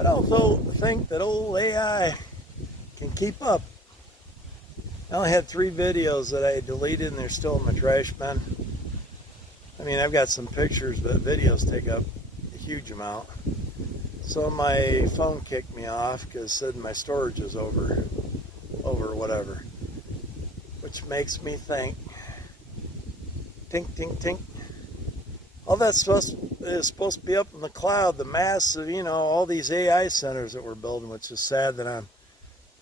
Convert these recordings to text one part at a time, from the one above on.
I don't think that old AI can keep up. I only had 3 videos that I deleted and they're still in my trash bin. I mean, I've got some pictures, but videos take up a huge amount. So my phone kicked me off because it said my storage is over whatever. Which makes me think, tink, tink, tink. All that's supposed to be up in the cloud, the massive, all these AI centers that we're building, which is sad that I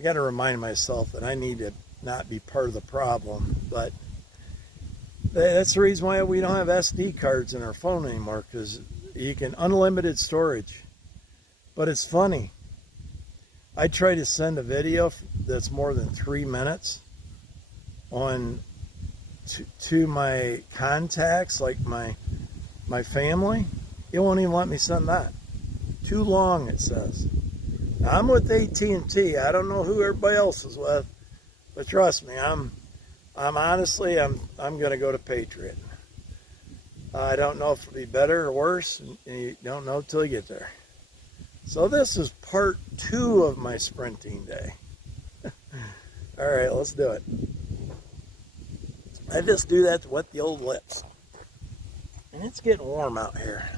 got to remind myself that I need to not be part of the problem. But that's the reason why we don't have SD cards in our phone anymore, because you can unlimited storage. But it's funny. I try to send a video that's more than 3 minutes on to my contacts, like my family. It won't even let me send that. Too long, it says. Now, I'm with AT&T. I don't know who everybody else is with, but trust me, I'm honestly going to go to Patriot. I don't know if it'll be better or worse, and you don't know till you get there. So this is part 2 of my sprinting day. All right, let's do it. I just do that to wet the old lips. And it's getting warm out here.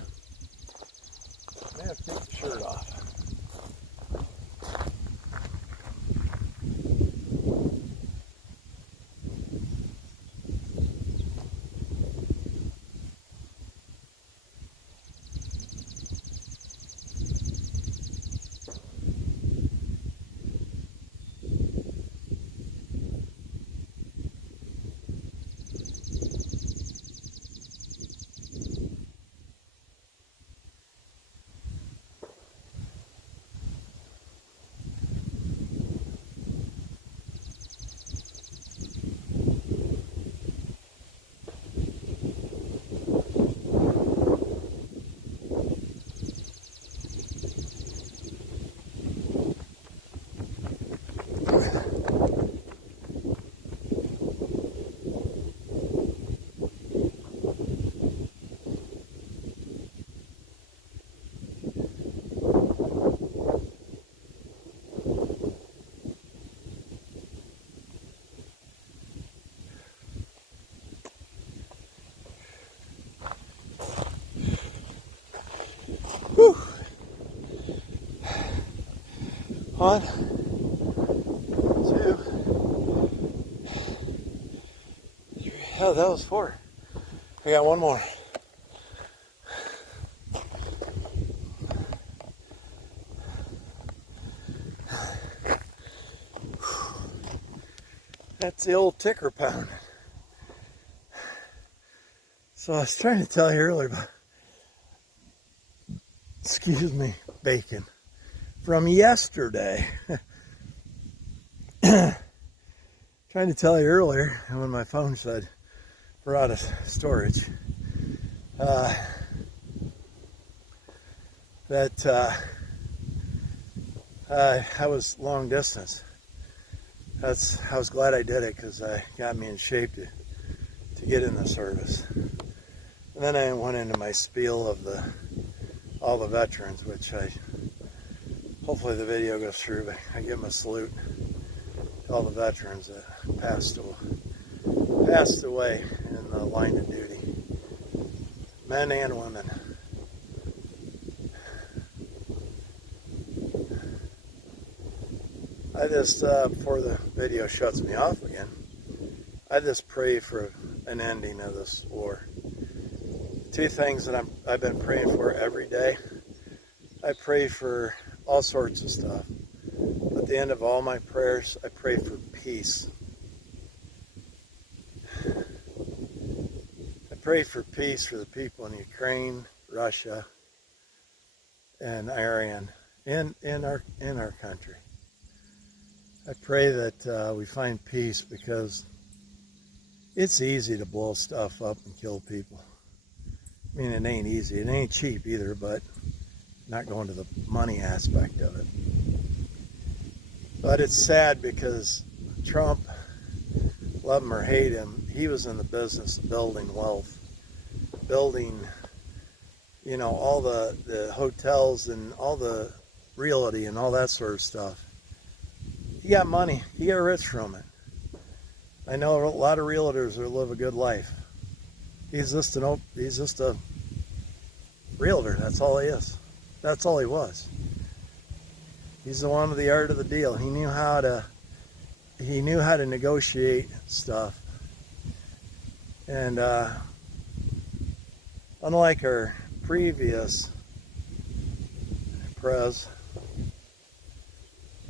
I'm going to have to take the shirt off. Whew. 1, 2, 3. Oh, that was 4. I got 1 more. That's the old ticker pound. So I was trying to tell you earlier about, excuse me, bacon from yesterday. Trying to tell you earlier when my phone said we're out of storage, that I was long distance. I was glad I did it, because it got me in shape to get in the service. And then I went into my spiel of all the veterans, which hopefully the video goes through, but I give them a salute to all the veterans that passed away in the line of duty, men and women. I just, before the video shuts me off again, I just pray for an ending of this war. 2 things that I've been praying for every day. I pray for all sorts of stuff. At the end of all my prayers, I pray for peace. I pray for peace for the people in Ukraine, Russia, and Iran, in our country. I pray that we find peace, because it's easy to blow stuff up and kill people. I mean, it ain't easy. It ain't cheap either, but not going to the money aspect of it. But it's sad, because Trump, love him or hate him, he was in the business of building wealth, building, all the hotels and all the realty and all that sort of stuff. He got money. He got rich from it. I know a lot of realtors that live a good life. He's just a realtor. That's all he is. That's all he was. He's the one with the art of the deal. He knew how to negotiate stuff. And unlike our previous Prez,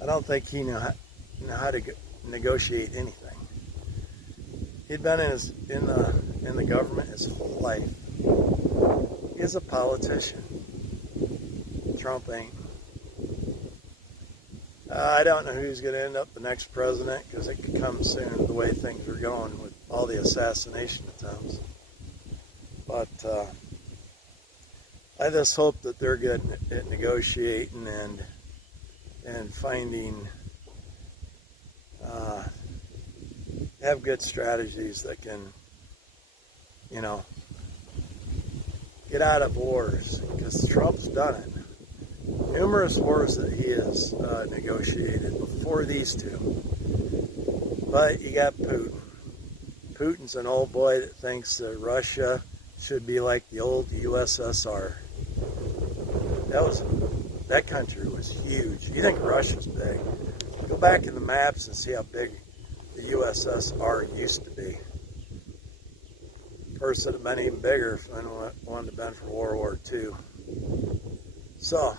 I don't think he knew how to negotiate anything. He'd been in the government his whole life. He's a politician. Trump ain't. I don't know who's going to end up the next president, because it could come soon the way things are going with all the assassination attempts. But I just hope that they're good at negotiating and finding, have good strategies that can, you know, get out of wars, because Trump's done it. Numerous wars that he has negotiated before these two. But you got Putin. Putin's an old boy that thinks that Russia should be like the old USSR. That country was huge. You think Russia's big? Go back in the maps and see how big the USSR used to be. Of course, it'd have been even bigger if it wanted to have been for World War II. So,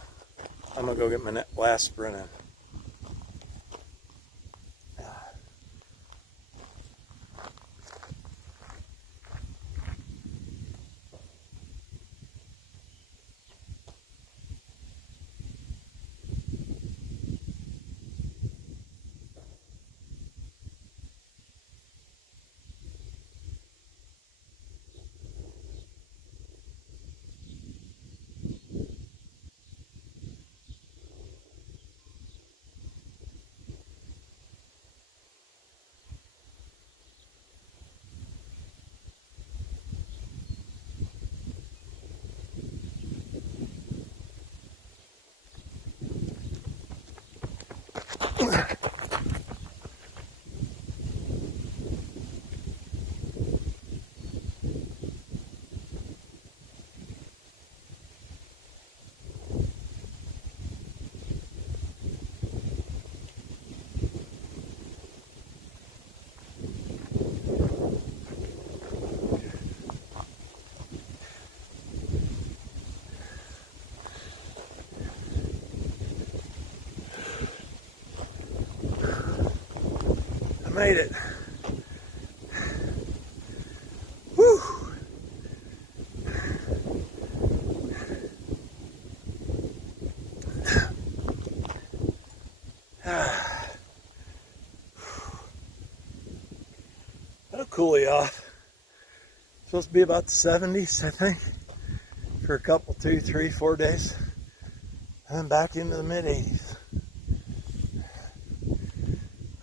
I'm going to go get my last sprint in. Made it. Whew. That'll cool you off. Supposed to be about the 70s, I think, for a couple, 2, 3, 4 days, and then back into the mid 80s.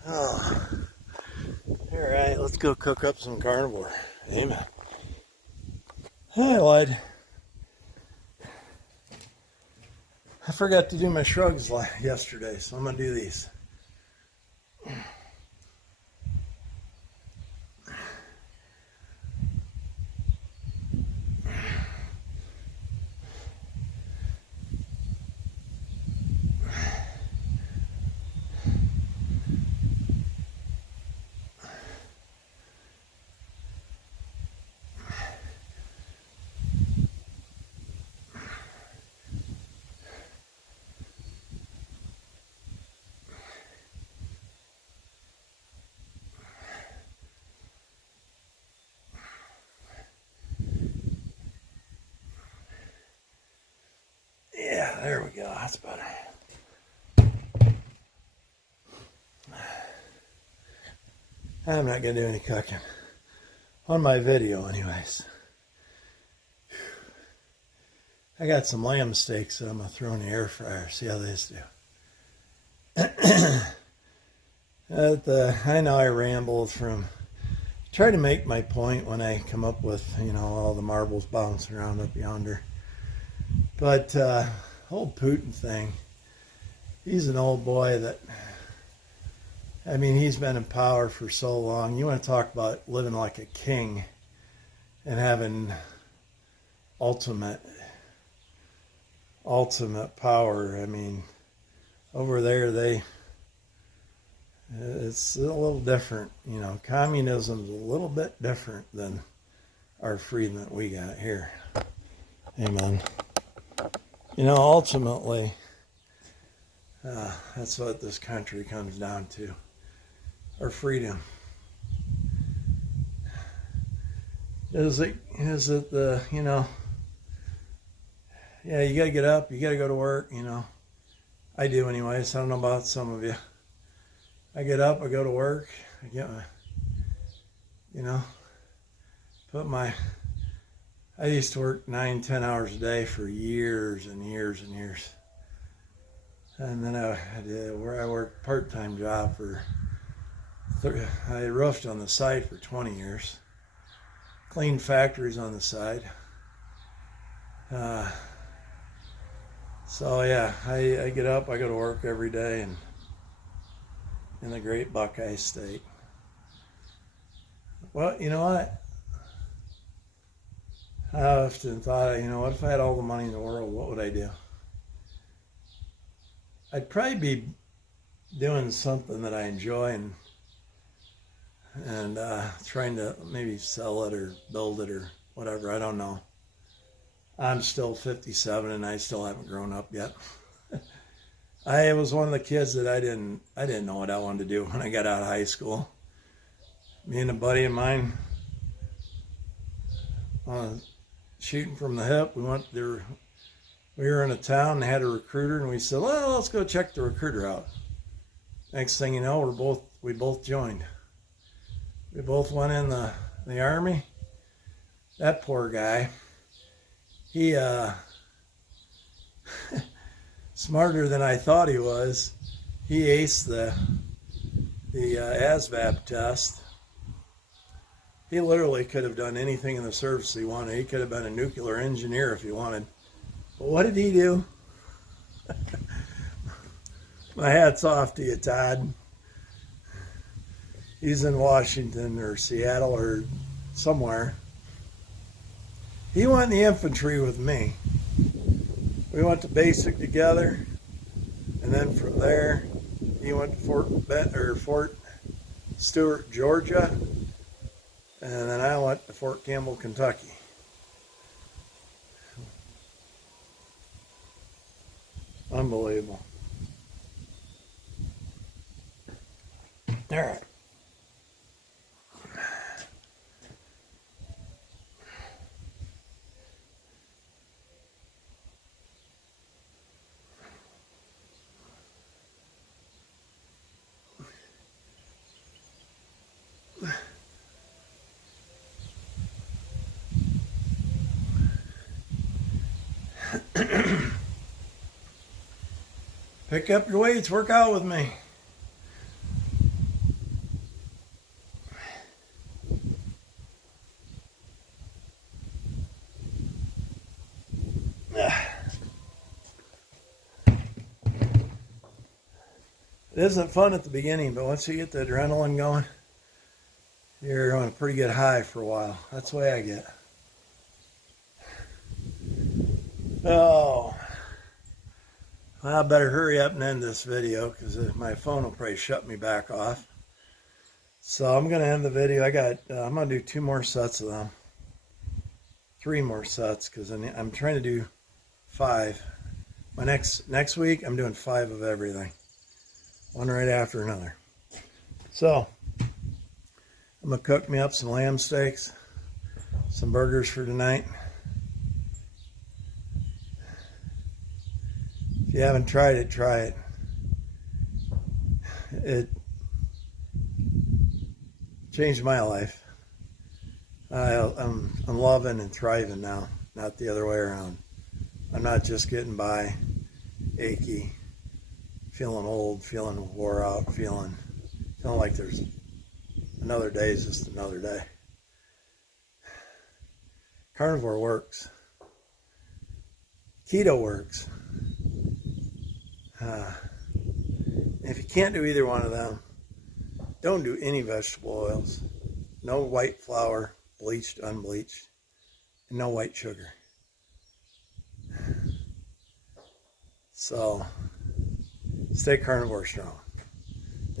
Oh. Alright, let's go cook up some carnivore. Amen. I lied. I forgot to do my shrugs yesterday, so I'm going to do these. Yeah, there we go. That's better. I'm not going to do any cooking. On my video, anyways. I got some lamb steaks that I'm going to throw in the air fryer. See how these do. I know I rambled from... Try to make my point when I come up with, you know, all the marbles bouncing around up yonder. But whole Putin thing, he's an old boy that, I mean, he's been in power for so long. You want to talk about living like a king and having ultimate power. I mean, over there it's a little different. You know, communism's a little bit different than our freedom that we got here. Amen. You know, ultimately, that's what this country comes down to. Our freedom. Is it the, you know, yeah, you gotta get up, you gotta go to work, you know. I do anyways. I don't know about some of you. I get up, I go to work, I get my, you know, I used to work 9-10 hours a day for years and years and years. And then I worked part-time job I roofed on the side for 20 years. Cleaned factories on the side. So yeah, I get up, I go to work every day and in the great Buckeye State. Well, you know what? I often thought, you know, what if I had all the money in the world, what would I do? I'd probably be doing something that I enjoy and trying to maybe sell it or build it or whatever. I don't know. I'm still 57 and I still haven't grown up yet. I was one of the kids that I didn't know what I wanted to do when I got out of high school. Me and a buddy of mine, shooting from the hip. We were in a town, they had a recruiter, and we said, well, let's go check the recruiter out. Next thing you know, we both joined. We both went in the Army. That poor guy, he smarter than I thought he was. He aced the ASVAB test. He literally could have done anything in the service he wanted. He could have been a nuclear engineer if he wanted. But what did he do? My hat's off to you, Todd. He's in Washington or Seattle or somewhere. He went in the infantry with me. We went to basic together, and then from there, he went to Fort Stewart, Georgia, and then I went to Fort Campbell, Kentucky. Unbelievable. All right. Pick up your weights, work out with me. It isn't fun at the beginning, but once you get the adrenaline going, you're on a pretty good high for a while. That's the way I get. Oh, I better hurry up and end this video because my phone will probably shut me back off. So I'm going to end the video. I'm going to do 2 more sets of them. 3 more sets because I'm trying to do 5. My next week, I'm doing 5 of everything. One right after another. So I'm going to cook me up some lamb steaks, some burgers for tonight. If you haven't tried it, try it. It changed my life. I'm loving and thriving now, not the other way around. I'm not just getting by, achy, feeling old, feeling wore out, feeling like there's another day is just another day. Carnivore works. Keto works. If you can't do either one of them, don't do any vegetable oils. No white flour, bleached, unbleached, and no white sugar. So, stay carnivore strong.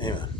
Amen.